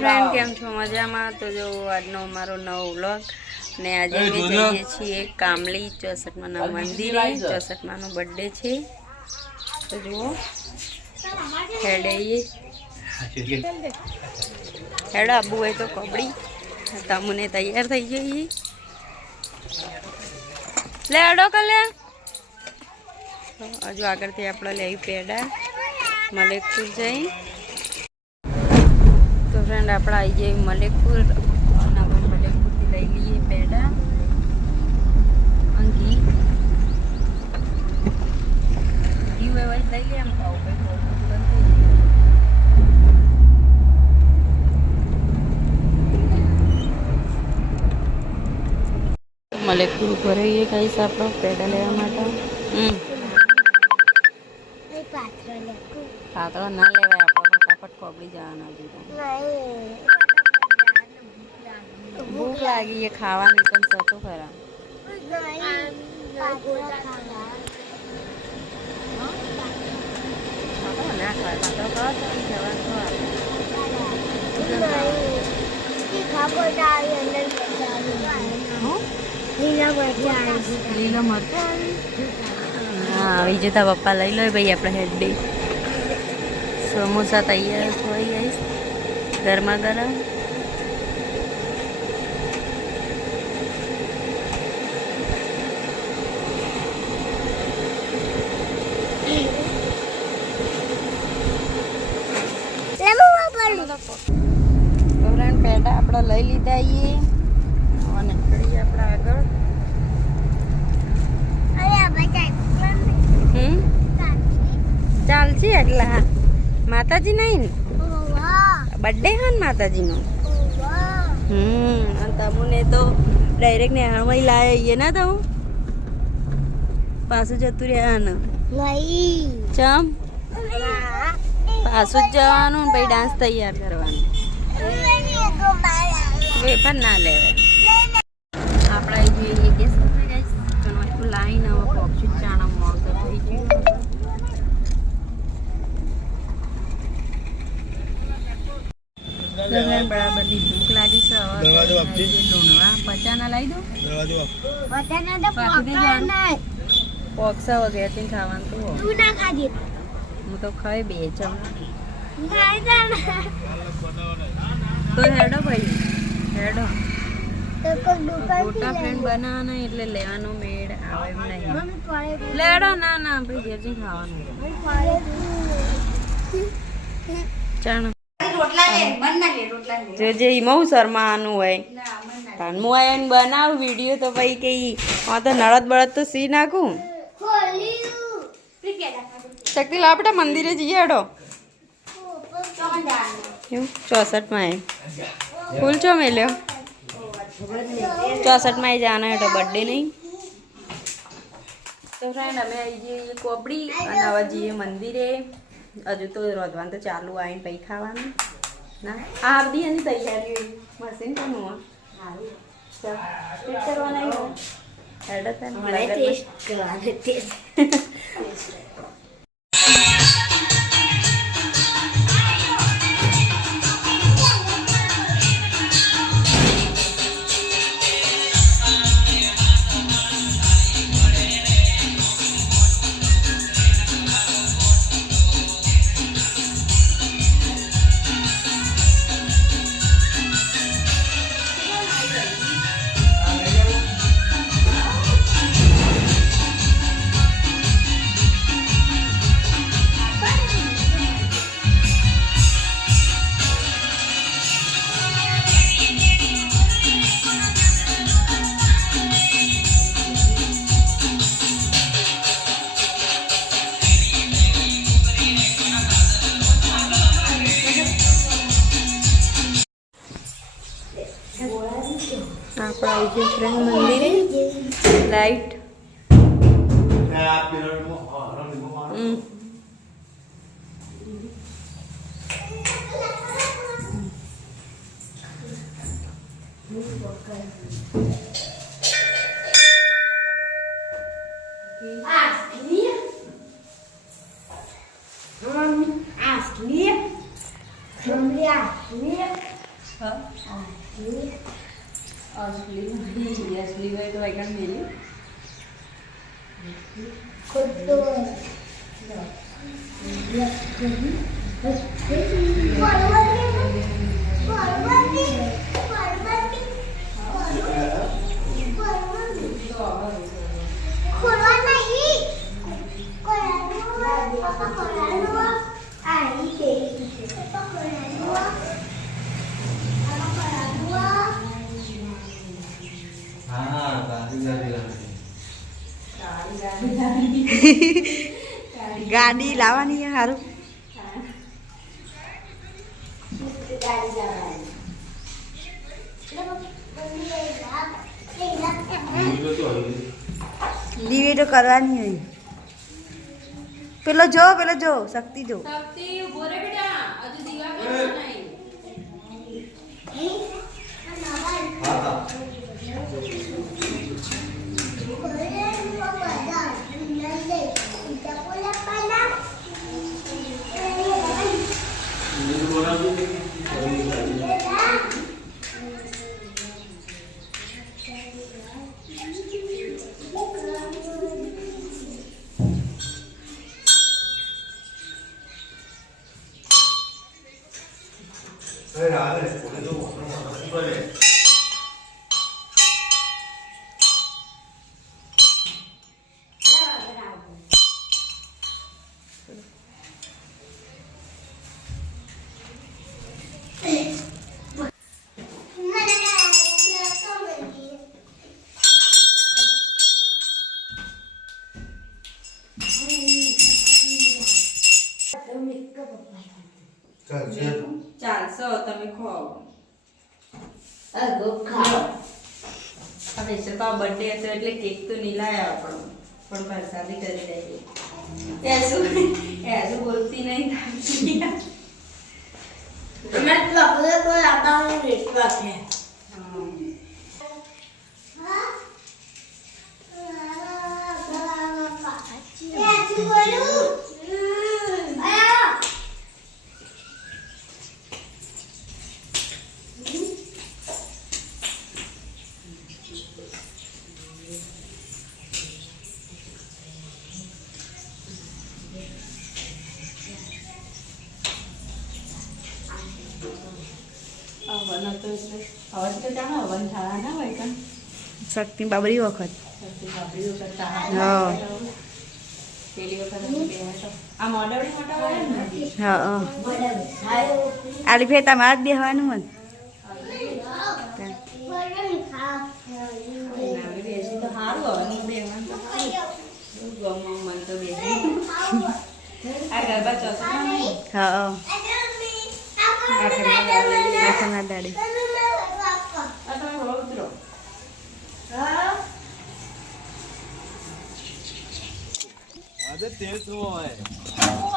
Friend કેમ છો? મજામાં? તો જો આજનો અમારો નવો વ્લોગ ને આજે અમે જઈએ છીએ કામલી ચોસઠમાં ના મંદિરે. ચોસઠમાં નો બર્થડે છે. તો જુઓ. હેડે હેડ આબુ હોય તો કબડી. તમને તૈયાર થઈ જઈએ લે હેડો કલે. હજુ આગળથી આપણે લેવી પેડા. મલેકપુર જઈ. ફ્રેન્ડ આપણે આવી જઈએ મલેકપુર. મલેકપુરથી લઈ લઈએ પેડા. અંગી. ઘી હોય લઈ લઈએ એમ જાય. મલેકપુર ઉપર રહીએ કહીશ આપણો પેડા લેવા માટે. પાત્ર ના લેવાય. આપણે જવાના દીધા ભૂખ લાગી એ ખાવાની પણ સતો ખરા. ના ખાવા તો અહીં જવાનું લીલો મરચાં હા આવી જતા પપ્પા લઈ લો ભાઈ આપણે હેડી સમોસા તૈયાર થઈ ગઈ ગરમા ગરમ. ફ્રેન્ડ પેડા આપણે લઈ લીધા છીએ અને નીકળીએ આપણે આગળ. ચાલશે એટલે હા. માતાજી નહીં ને? બર્થડે હા ને માતાજીનો? હમ અને તમને તો ડાયરેક્ટ ને હમણાં લાવીએ ના તો. પાછું જતું રહ્યા ને. ચમ? પાછું જ જવાનું પછી ડાન્સ તૈયાર કરવાનું. વેફર ના લેવાય. આપણે જોઈએ ગેસ બરાબરની ભૂખ લાગી છે હવે દરવાજો આપજે. લુણવા પચાના લઈ દો દરવાજો આપ. પોક્ષા વગેરે ખાવાનું તો હોય. હું તો ખાઈ બે ચમ તો હેડો ભાઈ હેડો. મોટા ફ્રેન્ડ બનાવવાના એટલે લેવાનો મેળ આવે એમ નહીં. લેડો ના ના ભાઈ ઘેર ખાવાનું. ચાણો જો જે ઈ બહુ શરમાવાનું હોય. પણ હું એને બનાવું વીડિયો તો ભાઈ કઈ હા તો નળદ બળદ તો સી નાખું. શક્તિ આપણે મંદિરે જઈએ હેડો ચોસઠમાં એ ફૂલ છો મેલ્યો? ચોસઠમાં એ જાના હેઠો બર્થડે નહીં? તો ફ્રેન્ડ અમે આવી જઈએ કોપડી અને હવે જઈએ મંદિરે. હજુ તો રોધવાનું તો ચાલુ આવીને પછી ખાવાનું. ના આ બધી એની તૈયારી મશીન કોનું કરવાના હોય આવી જઈએ ફ્રેન્ડ મંદિરે. લાઈટ હમ. હા અસલી નહીં અસલી હોય તો વાયકણ મેલી હા ગાડી લાવવાની છે સારું દીવી તો કરવાની હોય પેલો જો પેલો જો શક્તિ જો શક્તિ ઊભો રે બેટા હજુ દીવા કરવાના નહીં હા હા અરે રાધે કોને તો મોટો મોટો કરે ચાલ હવે છે તો બર્થડે હતો એટલે કેક તો નહીં લાયા આપણો પણ પરસાદી કરી દઈએ એસુ એસુ બોલતી નહીં થાકી. હવન હતો એટલે હવન તો ચાલો હવન થવા ના હોય કાં શક્તિ બાબરી વખત પછી બાબરી વખત તારા હા. પેલી વખત અમે બે હતા. આ મોડવડી મોટા હોય ને હા. હા આલી ફેર તમારે જ દેવાનું મન હા બેહવાનું તો ખરું. ગમો મન તો બેસી આ ગરબા ચોસમાં નહીં હા હા આખરમાં ગાળ લઈ લે. આખરના દાડે આ તમે થોડો ઉતરો આજે તેલ શું હોય?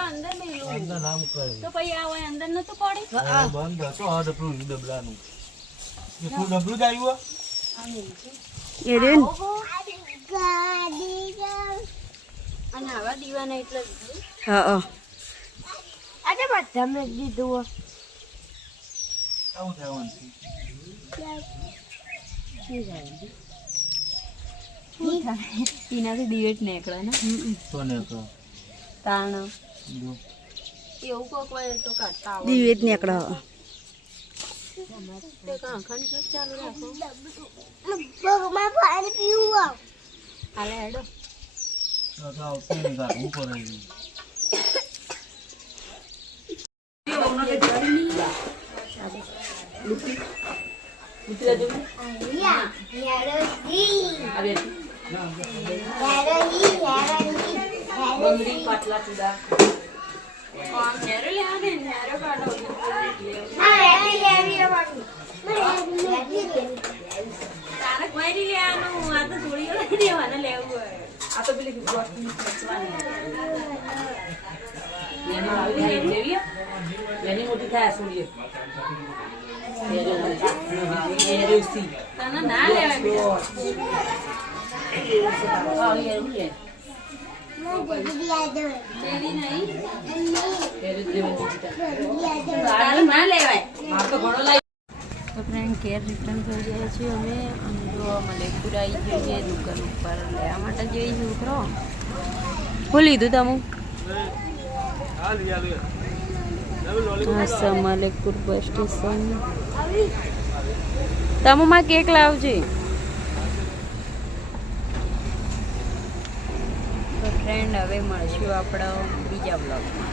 અંદર મેલું અંદર નામ કરી તો પછી આ હોય અંદર નતું પડી? બંધ હતો આ ડબલું ડબલાનું. એ શું ડબલું જ આવ્યું એ રહ્યું અને આવા દીવાના એટલે હા હા. આવું થવાનું એનાથી દિવેટ નીકળે ને? તો ને તાણ. એવું કોક હોય તો કાઢતા આવડે. દીવે જ નીકળે. તે કાં અખંડ ચાલુ રાખો? હાલે હેડો. તો પડે નેરો કાઢો તારે કોઈ નહીં લેવાનું. આ તો થોડી લેવાના લેવું આ તો પેલી વસ્તુ ખર્ચવાની એની મોટી થાય સોડીએ તને ના લેવાય છે. તો ફ્રેન્ડ રિટર્ન થઈ ગયા છીએ અમે. અને આવી ગયો છે દુકાન ઉપર લેવા માટે જઈશું ખરો શું લીધું તમે. Malekpur bus station. તમે માં કેક લાવજે તો ફ્રેન્ડ હવે મળશું આપણો બીજા બ્લોગમાં